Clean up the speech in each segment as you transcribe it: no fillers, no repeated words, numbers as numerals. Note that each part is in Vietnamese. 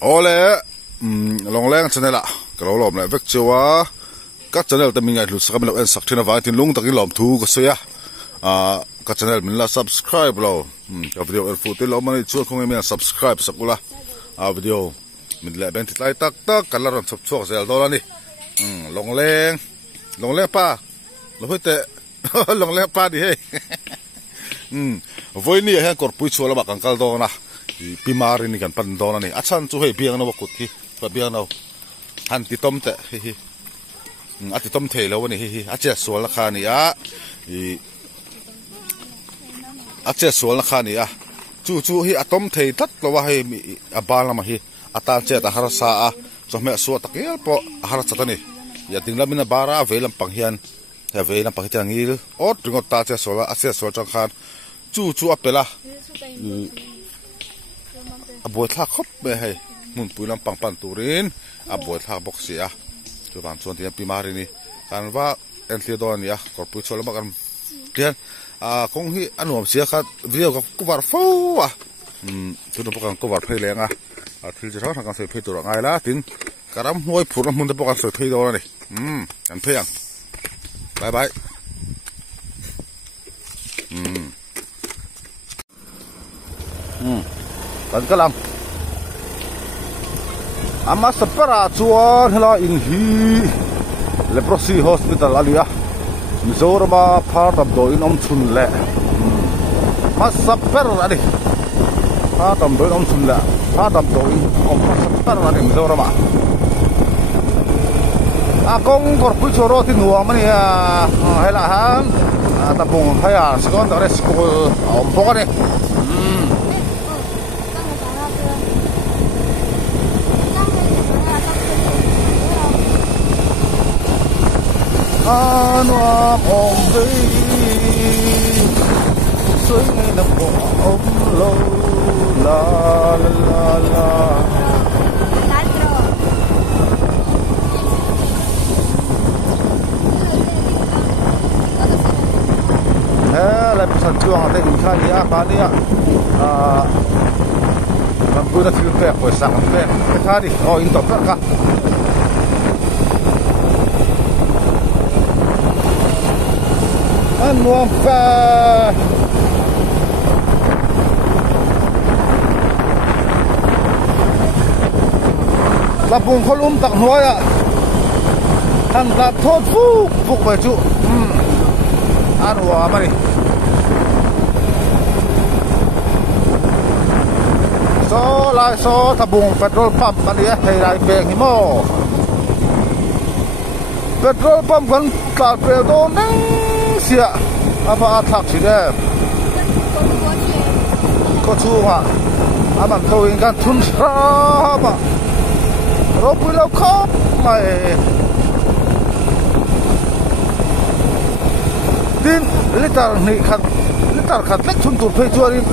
Ole, long leng channel à, cái lỗ lòm này vết chiều á, các channel tụi mình ngày lúc sau mình làm sắc thiên vải tin lung tắc cái lòm thu cái gì các channel mình là subscribe lo, cái video phụ tin lòm mình chua không em subscribe sắcula, video mình lại bên thịt lại tắc cái là làm sắp chuộc sẽ đó là đi, long leng pa, lo hết tệ, long leng pa đi hay, với ní hay còn bùi chua là bạc càng cao đó na. Pimari ni kan pan dona ni achan chu hei biang na wakut ki pa biang no han ti tom te hi ati tom thei lo ni hi ache sol la kha ni a ache sol la kha ni a chu hi atom thei that lo wa hei abala ma hi ata che ta har sa a so me so ta ke po har cha ta ni ya ding lamina bara velam pang hian ya velam pang hian ngil o tringot ta che sola ache sol chang khan chu apela bồi thác khóc về hay muốn bùi làm bằng pan turin bồi thác bốc xì cho bạn chọn tiền pimari ni kan va en thi đòn ya còn bùi cho làm bằng tiền công hi anh hòm xì khác video có cover phô tôi nó bằng cover phê leng thì chỉ thằng sẽ phêตัวngay lá tin karam hoi phun nó muốn được bằng sẽ phê đó này anh phê bye bye kan kalam ama sapara chuan hela in hi leprosy hospital alia Mizorama part of do in chun le ma sapar ani part of do in chun le part of do in sapar ani Mizorama akong korpui choro ti nuam mani hela han tapong haya secondary school pokane Anoa ong vei, suy nghĩ nằm ong lâu la la la la. Lại pesan chuang ada di kali apa ni mampu nak filter kau sangat fair. Tadi oh ini top kah? Nuam pa lapung kolum tak nuaya han la thot fuk ba chu anu apa ni so tabung petrol pump ani hei rai beng hi mo petrol pump kan ka pe do nang sia apa atak sih deh kau cuma aman kau ingat tun apa ropi lau kau mai din liter ni kan liter kan lek tun tur pay jualin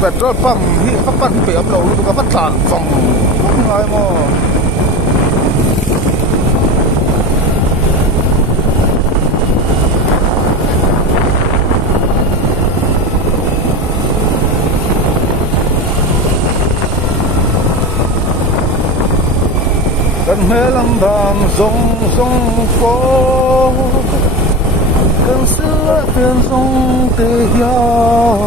petrol pump hi kapan pay am lau tu kapan tan fong ngai mo cần mê lăng đàm rong phố cần xưa tiền rong tê hiao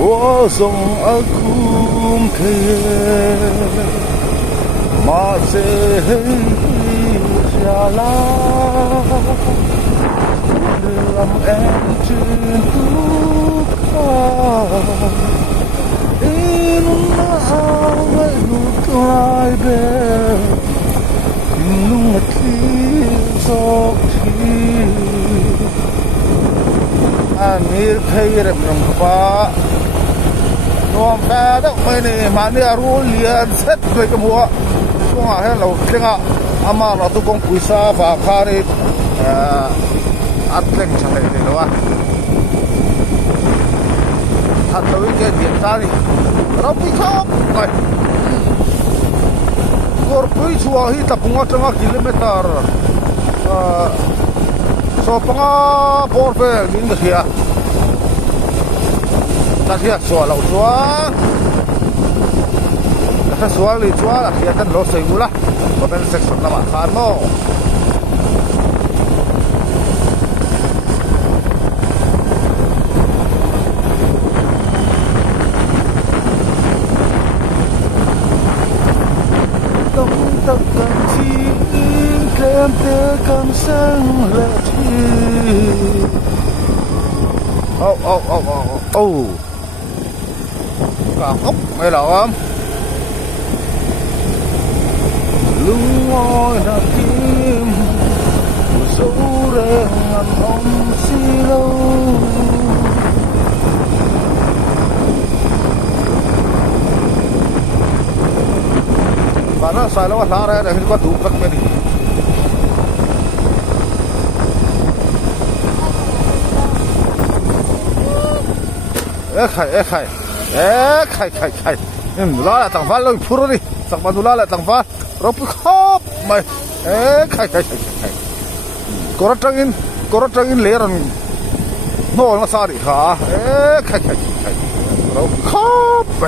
ô rong ở cung thề mà dễ ra la làm em trên tu lai bè nung thi sọc thi anir thay rem rong pa nuam pa đó mấy này mà này ru liền set với cái mua cũng à hết lâu tiếng à ama nó tu công puisa và khai đi atlet chẳng này đâu à thật là cái điện ta đi Rapi khóc này korpui chua hi tapunga tanga kilometer so panga borvel in the here ta hiya so lau chua ถ้าสวนหรือชัวร์เขียนกันรถสวยมุละก็เป็นเซ็กซ์น้ำมันคาร์โม่ต้องตัดกันที่เคลมเตะกันสังและที่โอ้กางอ๊บไม่หรอลุงวอยนักทีมสู้แรงอันอมสิโลบ้านนั้นสายแล้วว่าลาอะไรเห็นก็ดูกักไม่ดีไข่ดูแลต่างฟ้าเลยพูดดิสักมาดูแลต่างฟ้ารบคอบไม่ไข่กระจังอินเลี้ยนโน่มาซาดิค่ะไข่รบคอบไป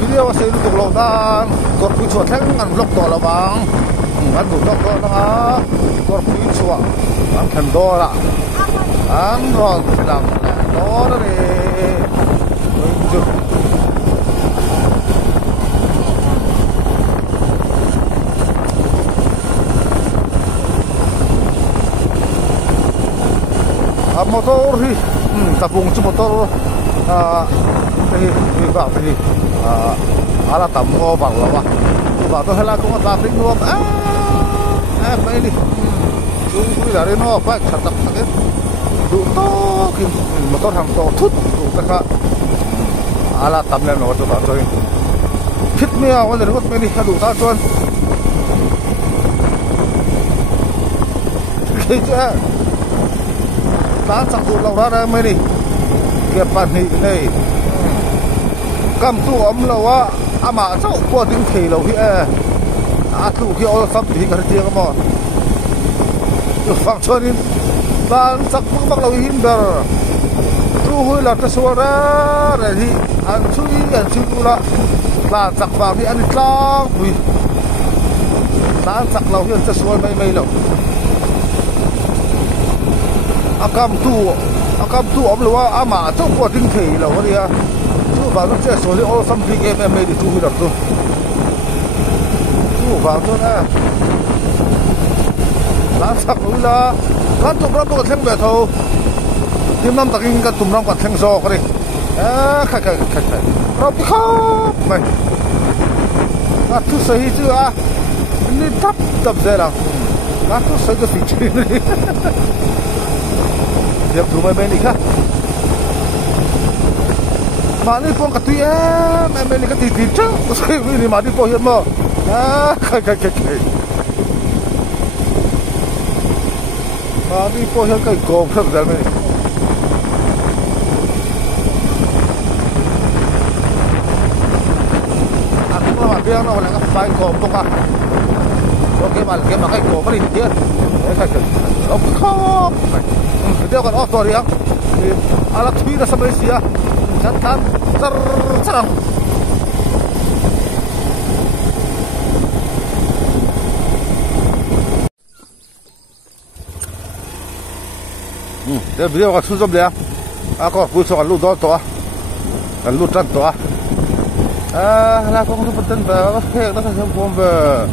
วิดีโอเสียงตุกโลดานกดผู้ช่วยแข่งงานล็อกตัวระวังงานดูล็อกตัวนะฮะกดผู้ช่วยงานแข่งตัวละอันรอนดังตัวเลยจุดmotor hi tapung chu motor pehi ala tam o bang lawa ba to hela ko ta ting no mai ni chu ku da re no pa chatak thake du to kim motor ham to thut du ka ala tam le no to ba to phit me a wan rot me ni ka du ta chon ke cha ta chắc tụ lâu ra mấy đi kẹp bàn hị này cầm tụ ấm lâu á mà cháu qua tiếng khỉ lâu khi tụ khi ô sắp thì cái tiếng mà phẳng cho nên ta chắc cũng bắt lâu hin bờ tụ hơi là cái số ra này thì ăn chui là chắc vào đi ăn lang vì ta chắc lâu hin cái số mấy lâu akam tu om lo ama to ko ting thei lo ria tu ba no che so le all something em made tu hi tu ba to na la sak la kan tu ra ko theng be tho tim nam takin ka tum ram ka theng so ko ri kha ra pi kha mai a tu sahi chu a ni tap zera a tu sahi ka fi chi Dia rumah menik ha. Mani pun kat dia, menik kat titik cang. Terus ini mani pun hiam mo. Kai. Mani pun hiam kai gom tak dalam ni. Aku malah biar nak orang kai gom tu kah. Okey mal, dia makai gom ni dia. Kai. Kop. Dia kan auto dia alat tui dah sampai sia jantan serang dia video kan susah dia aku punya kan lu dot tu kan lu cat tu lah kau tu penting ber hek dah kan bom ber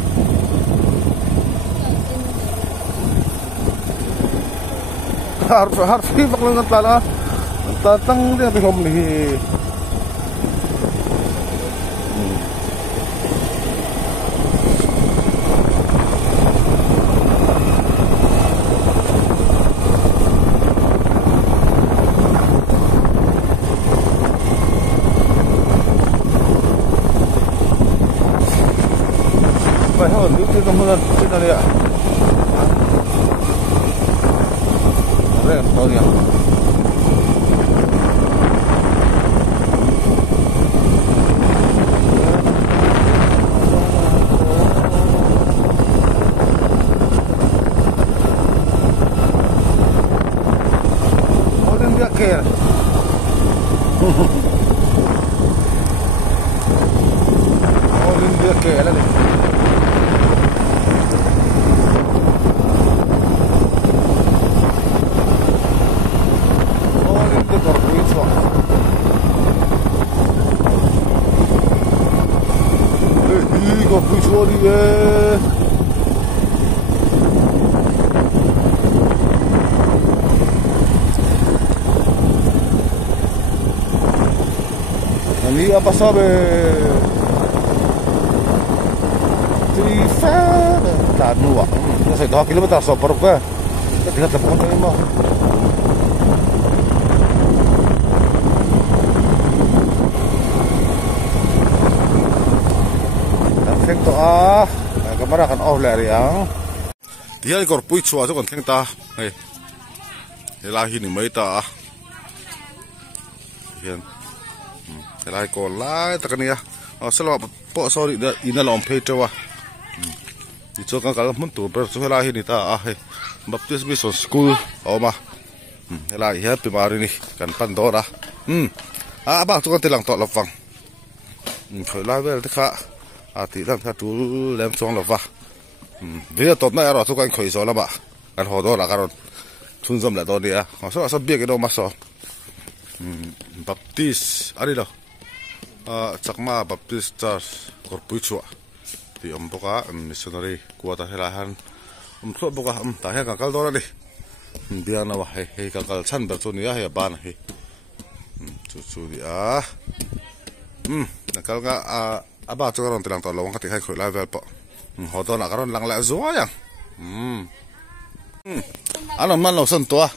harus sibuk dengan tanah tatang dia belum nih baik itu kemudian kita lihat oh ya. kê là đi ô đi cái cột bụi xóa đi cột bụi xóa đi về ali apa sabe Trifa tak dua saya 2 kilometer so per ke kita telepon ini mah perfect to kamera kan off lari yang dia ikor pui chua so kan theng ta hey helahi ni mai ta hian lại còn lại tất cả này sẽ là bộ sorry ina lòng phê cho à đi cho các muốn tụ bớt cho lại hiện ta baptist mission school mà lại hết bị mà đi cần pan đó đã bác cho con tiền lăng tọt lập vàng khởi lại với tất cả thì làm theo chú làm xong lập vàng bây giờ tọt này rồi cho con khởi rồi là bạn cần hồ đó là cái thun dâm lại đó đi họ sẽ biết cái đâu mà sao baptist ở đây đâu Chakma Baptist Church Korpui Chua thì boka missionary kuata helahan thua boka ta he kal dora ni dia na wa he kal chan ber chu ni he ban he chu di nakal ga aba chu ron tilang to lawang ka ti hai khoi lai vel po ho to na karon lang la zo yang anom man lo san to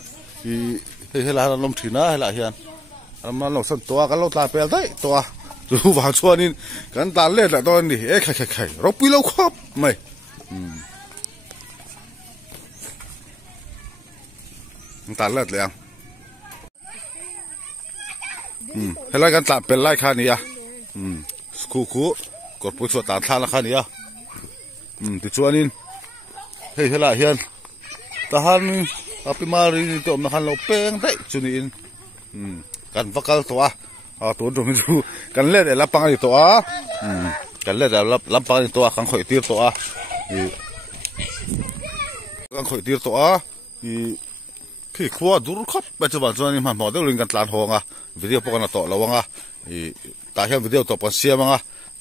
he helahan lom thina hela hian anom man lo san to ka lo ta pel dai to chú vào cho nên cái ta lên lại tôi đi khai nó bị lâu khóc mày ta lên lại hay là cái ta bên lại khai này khu còn bữa sau ta thang là khai này thì cho nên hay là hiện ta han api mari to na han lo peng dai chu nên kan vakal toตัวตรงนี้กันเล่นไอ้ลับปังอีตัวกันเล่นไอ้ลับปังอีตัวขังข่อยตีตัวขังข่อยตีตัวพี่ขวดดูครับปัจจุบันนี้มันหมดเรื่องการตลาดห้องวิดีโอพวกนั้นต่อระวังตาเห็นวิดีโอต่อปันเสียมั้ง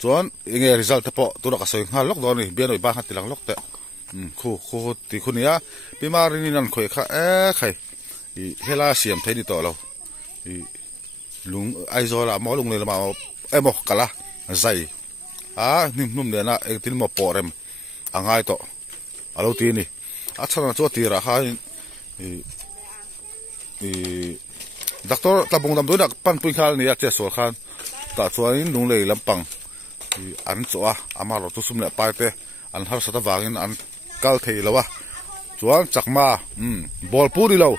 จวนยังไงรีซัลต์พอตัวนักสื่อหันล็อกดอนนี่เบี้ยหน่อยบ้านหัดตีหลังล็อกแต่คู่ตีคนนี้พี่มาเรียนนั่นข่อยข้าใครเฮล่าเสียมเทนี่ต่อเราลุงไอโซล่ะมอลุงเลยละมาหมอกกะละใจนิ่มๆเดี๋ยวนะที่มาปอร์มอ่างไงต่อเราตีนี่ฉันน่ะชัวตีระค่ะด็อกเตอร์ตาบงดำด้วยนักปั้นปุ่นขนาดนี้เจ้าสัวขันแต่ส่วนนี้ลุงเลยลำปังอันชัวมาเราทุกสุ่มเนี่ยไปเตะอันหาสัตว์วางินอันกัลเทย์แล้ววะส่วนจักมาบอลปูดีเรา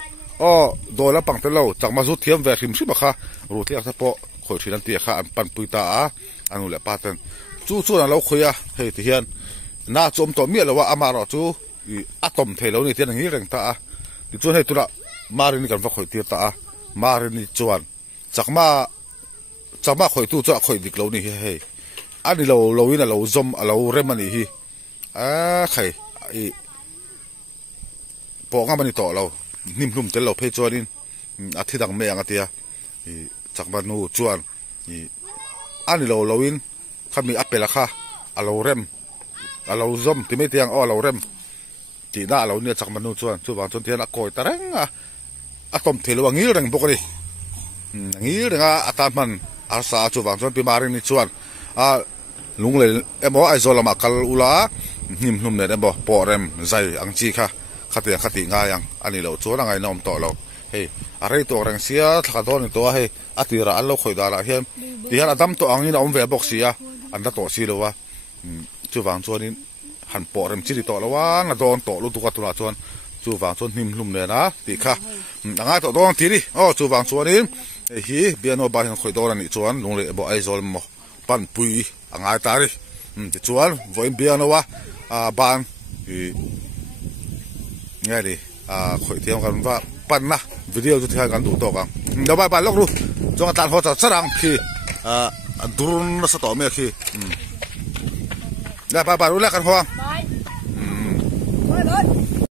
โดนแล้วปังเตลจากมาสุดเทียมแวร์ทิมชิบะค่ะรู้ที่อักษรพอคอยที่นั่นตีค่ะอันปันปุยตาอันนู้นแหละป้าเต้นจู่ๆนั้นเราคุยเฮ้ยที่เฮียนน่าจมตัวเมียแล้วว่าอามาเราจู่อะตอมเทแล้วนี่ที่นั่นนี่เร่งตาที่จู่ให้ตัวละมาเรนี่กันว่าคอยตีตามาเรนี่จวนจากมาคอยตู้จู่คอยดิกเรานี่เฮ้ยอันนี้เราวินะเราจมเราเริ่มมันนี่ฮีใครปองมันนี่ต่อเรานิ่มๆแต่เราเพจจวนนี่อาทิตย์ดังเมียงอาทิตย์จากบ้านนู้จวนอันนี้เราวินข้ามีอัปเปล่าค่ะเราเริ่มเราจมที่ไม่เที่ยงเราเริ่มที่หน้าเราเนี่ยจากบ้านนู้จวนบางจนเที่ยงกอยตะเร่งอะตอมเทลว่างี้เร่งปกติงี้เร่งอาตามันอาสาบางจนปีมาเร่งนี่จวนลุงเลยบอกไอ้โซลามาคัลอุลานิ่มๆเนี่ยบอกปอเร่มใจอังจีค่ะคติง่ายยังอันนี้เราชวนอะไรน้อมต่อเราเฮ้ยอะไรตัวแรงเสียถ้าโดนตัวเฮ้ยอติระอันเราคอยด่าละเฮ้ยที่ฮันอดัมตัวอังนี้เราเวบอกเสียอันนั้นตัวสีเราวะจู่ฟังชวนนี้หันปอเร็มจีดีต่อแล้ววะน่ะโดนต่อลูกตัวตัวชวนจู่ฟังชวนนิ่มลุ่มเลยนะตีค่ะง่ายต่อโดนทีดิจู่ฟังชวนนี้เฮ้ยเบียโนบายคอยโดนนี่ชวนลงเลยบอกไอ้โซลมปันปุยง่ายตาดิชวนวันเบียโนวะบานง่ายดิคอยเที่ยวกันว่าปั่นนะวิดีโอที่ให้กันดูต่อกันเดี๋ยวไปลองดูจงการหัวจัดสร้างคือดูนสตอเมียคือ Dah pa pa ula kan hoang